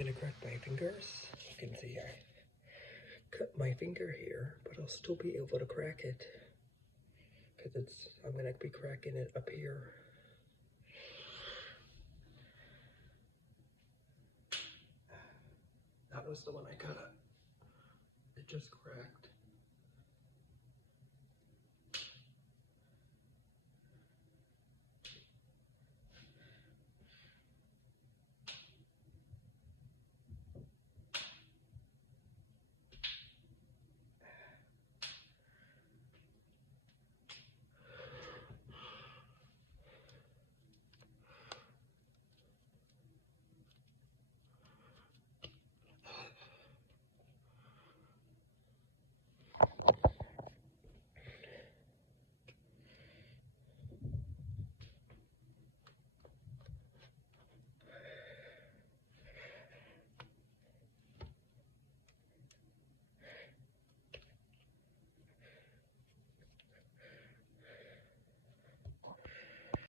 gonna crack my fingers. You can see I cut my finger here, but I'll still be able to crack it because I'm gonna be cracking it up here. That was the one I cut. It just cracked.